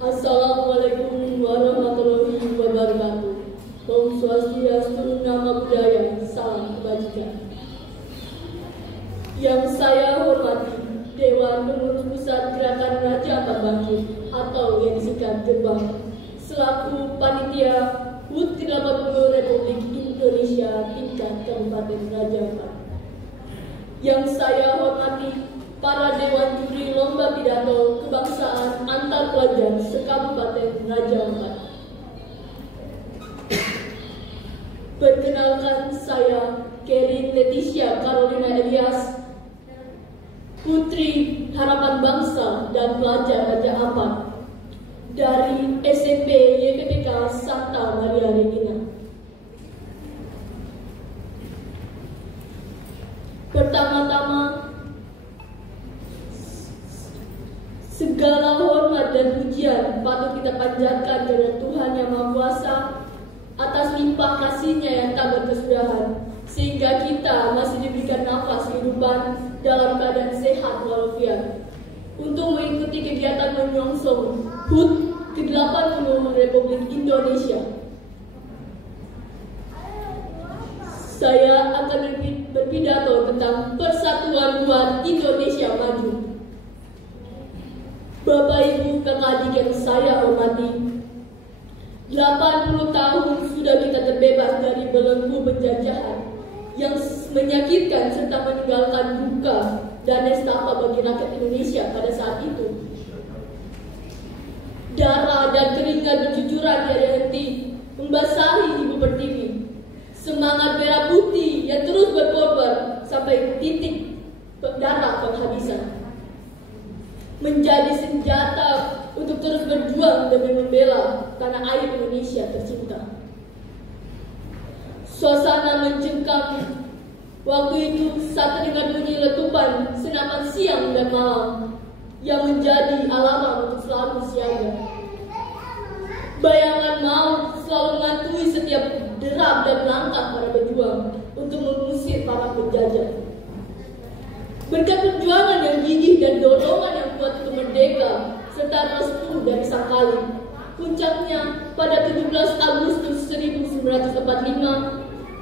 Assalamualaikum warahmatullahi wabarakatuh. Om Swastiastu, Nama Budaya, Salam Kebajikan. Yang saya hormati Dewan Pengurus Pusat Gerakan Raja Ampat Bangkit atau yang disingkat Gerbang, selaku panitia HUT ke-80 Republik Indonesia tingkat Kabupaten Raja Ampat. Yang saya hormati para Dewan Juri Lomba Pidato Kebangsaan Antar Pelajar se-Kabupaten Raja Ampat. Perkenalkan, saya Kerin Leticia Carolina Elias, Putri Harapan Bangsa dan pelajar Raja Ampat dari SMP YPPK Santa Maria Regina. Pertama-tama, segala hormat dan pujian patut kita panjatkan kepada Tuhan Yang Maha Kuasa atas limpah kasih-Nya yang tak berkesudahan, sehingga kita masih diberikan nafas kehidupan dalam keadaan sehat walafiat untuk mengikuti kegiatan menyongsong HUT ke-80 Republik Indonesia. Saya akan berpidato tentang Persatuan Buat Indonesia Maju. Bapak Ibu kakak adik yang saya hormati, 80 tahun sudah kita terbebas dari belenggu penjajahan yang menyakitkan serta meninggalkan duka dan nestapa bagi rakyat Indonesia pada saat itu. Darah dan keringat bercucuran tiada henti membasahi Ibu Pertiwi. Semangat merah putih yang terus berkorban sampai titik darah penghabisan menjadi senjata untuk terus berjuang demi membela tanah air Indonesia tercinta. Suasana mencengkam waktu itu saat terdengar bunyi letupan senapan siang dan malam yang menjadi alarm untuk selalu siaga. Bayangan maut selalu menghantui setiap derap dan langkah para pejuang untuk mengusir para penjajah. Berkat perjuangan yang gigih dan dorongan yang kuat untuk merdeka serta restu dari Sang Kali, puncaknya pada 17 Agustus 1945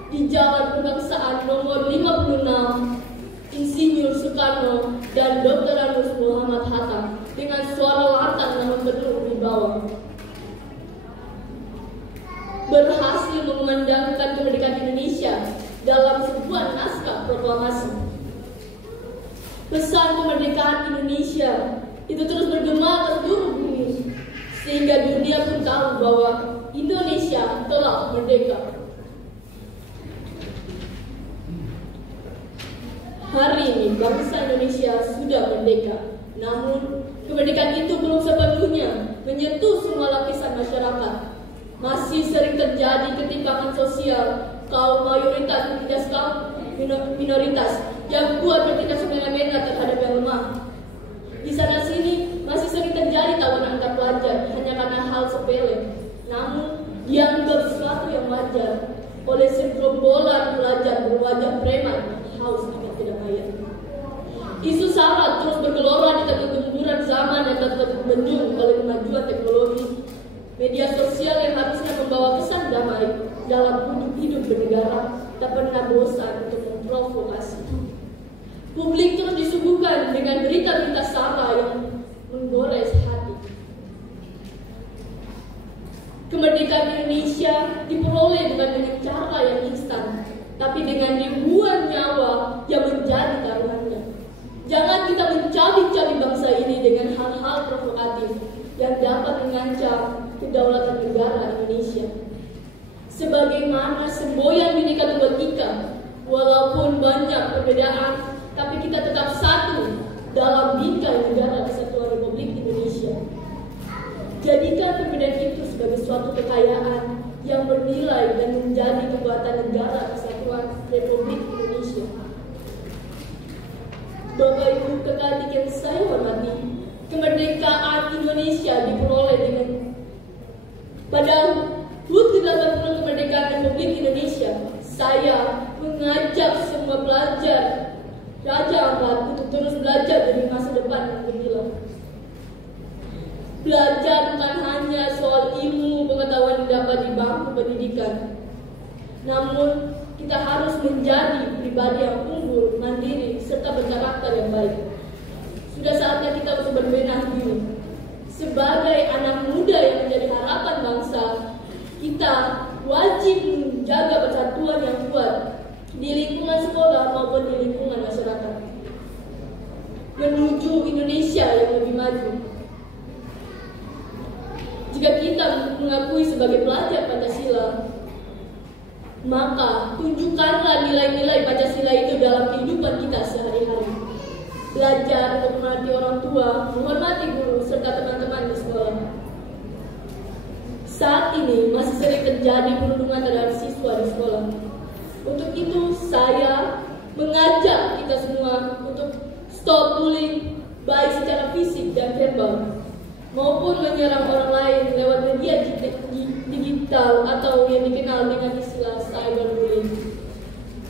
di Jalan Kebangsaan nomor 56, Insinyur Soekarno dan Dr. Anus Muhammad Hatta dengan suara lantang namun penuh wibawa berhasil mengumandangkan kemerdekaan Indonesia dalam sebuah naskah proklamasi. Pesan kemerdekaan Indonesia itu terus bergema ke seluruh bumi, sehingga dunia pun tahu bahwa Indonesia telah merdeka. Hari ini bangsa Indonesia sudah merdeka, namun kemerdekaan itu belum sepenuhnya menyentuh semua lapisan masyarakat. Masih sering terjadi ketimpangan sosial, kaum mayoritas menindas kaum minoritas yang kuat bertindak semena-mena terhadap yang lemah. Di sana sini masih sering terjadi tawuran antar pelajar hanya karena hal sepele, namun dianggap sesuatu yang wajar oleh segerombolan pelajar berwajah preman haus akan kedamaian. Isu sara terus bergelora di tengah gemburan zaman yang tak terbendung oleh kemajuan teknologi. Media sosial yang harusnya membawa pesan damai dalam hidup bernegara tak pernah bosan untuk memprovokasi. Publik terus disuguhkan dengan berita-berita sara yang menggores hati. Kemerdekaan Indonesia diperoleh bukan dengan cara yang instan, tapi dengan ribuan nyawa yang menjadi taruhannya. Jangan kita mencabik-cabik bangsa ini dengan hal-hal provokatif yang dapat mengancam kedaulatan negara Indonesia. Sebagaimana semboyan Bhinneka Tunggal Ika, walaupun banyak perbedaan, tapi kita tetap satu dalam bingkai negara Kesatuan Republik Indonesia. Jadikan perbedaan itu sebagai suatu kekayaan yang bernilai dan menjadi kekuatan negara Kesatuan Republik Indonesia. Bapak Ibu kakak adik yang saya hormati, kemerdekaan Indonesia diperoleh dengan pada HUT ke-80 kemerdekaan Republik Indonesia. Saya mengajak semua pelajar Raja Ampat untuk terus belajar demi masa depan yang gemilang. Belajar bukan hanya soal ilmu pengetahuan yang dapat di bangku pendidikan, namun kita harus menjadi pribadi yang unggul, mandiri, serta berkarakter yang baik. Sudah saatnya kita untuk berbenah diri. Sebagai anak muda yang menjadi harapan bangsa, kita wajib menjaga persatuan yang kuat di lingkungan sekolah maupun di lingkungan masyarakat, menuju Indonesia yang lebih maju. Jika kita mengakui sebagai pelajar Pancasila, maka tunjukkanlah nilai-nilai Pancasila itu dalam kehidupan kita sehari-hari. Belajar untuk menghormati orang tua, menghormati guru, serta teman-teman di sekolah. Saat ini masih sering terjadi perundungan terhadap siswa di sekolah. Untuk itu saya mengajak kita semua untuk stop bullying, baik secara fisik dan verbal, maupun menyerang orang lain lewat media digital atau yang dikenal dengan istilah cyberbullying.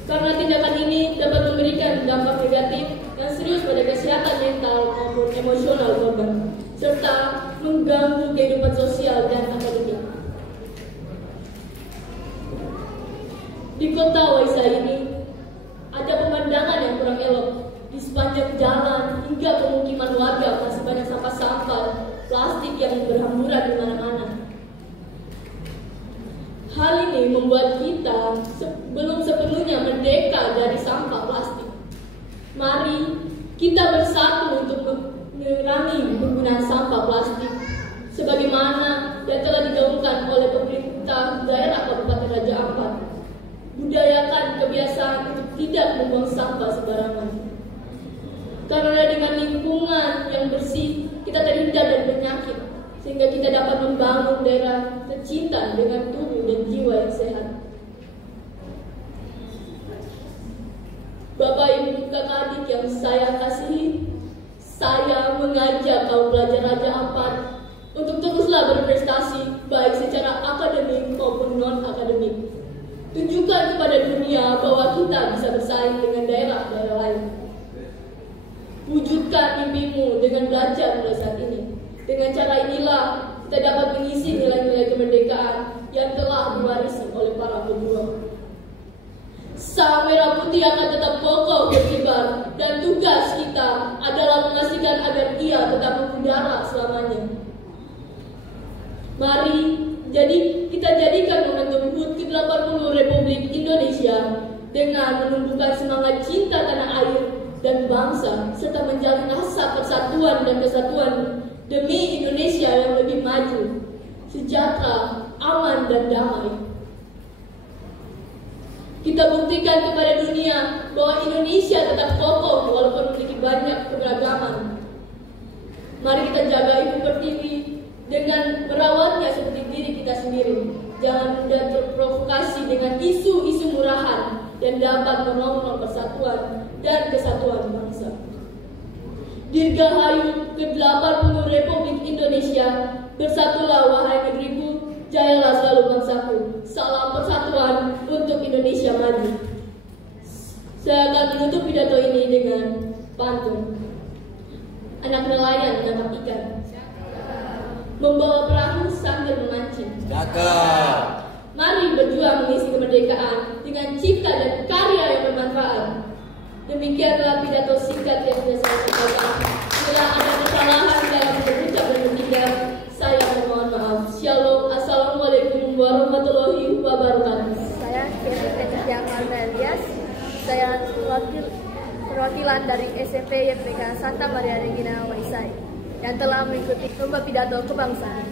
Karena tindakan ini dapat memberikan dampak negatif yang serius pada kesehatan mental maupun emosional korban, serta mengganggu kehidupan sosial dan akademik. Di kota Waisa ini ada pemandangan yang kurang elok. Di sepanjang jalan hingga pemukiman warga masih banyak sampah-sampah plastik yang berhamburan di mana-mana. Hal ini membuat kita belum sepenuhnya merdeka dari sampah plastik. Mari kita bersatu untuk mengurangi penggunaan sampah plastik sebagaimana yang telah digaungkan oleh pemerintah daerah Kabupaten Raja Ampat. Budayakan kebiasaan untuk tidak membuang sampah sembarangan. Karena dengan lingkungan yang bersih, kita terhindar dari penyakit, sehingga kita dapat membangun daerah tercinta dengan tubuh dan jiwa yang sehat. Bapak, Ibu, kakak adik yang saya kasihi, saya mengajak kaum pelajar Raja Ampat untuk teruslah berprestasi, baik secara akademik maupun non-akademik. Tunjukkan kepada dunia bahwa kita bisa bersaing dengan daerah-daerah lain. Wujudkan mimpimu dengan belajar mulai saat ini. Dengan cara inilah kita dapat mengisi nilai-nilai kemerdekaan yang telah diwarisi oleh para pejuang. Sang merah putih akan tetap kokoh berkibar, dan tugas kita adalah memastikan agar ia tetap mengudara selamanya. Mari kita jadikan momentum HUT ke-80 Republik Indonesia dengan menumbuhkan semangat cinta tanah air dan bangsa, serta menjalin rasa persatuan dan kesatuan demi Indonesia yang lebih maju, sejahtera, aman, dan damai. Kita buktikan kepada dunia bahwa Indonesia tetap kokoh walaupun memiliki banyak keberagaman. Mari kita jaga Ibu Pertiwi dengan merawatnya seperti diri kita sendiri. Jangan mudah terprovokasi dengan isu-isu murahan yang dapat merongrong persatuan dan kesatuan bangsa. Dirgahayu ke-80 Republik Indonesia, bersatulah wahai negeriku, jayalah selalu bangsaku. Salam persatuan untuk Indonesia maju. Saya akan menutup pidato ini dengan pantun. Anak nelayan menangkap ikan, membawa perahu sambil memancing. Mari berjuang mengisi kemerdekaan dengan cipta dan karya yang bermanfaat. Demikianlah pidato singkat yang sudah saya sampaikan. Bila ada kesalahan dalam berucap dan bertindak, saya mohon maaf. Shalom, assalamualaikum warahmatullahi wabarakatuh. Saya Kevin Peter Elias. Saya perwakilan dari SMP YPK Santa Maria Regina Waisai yang telah mengikuti lomba pidato kebangsaan.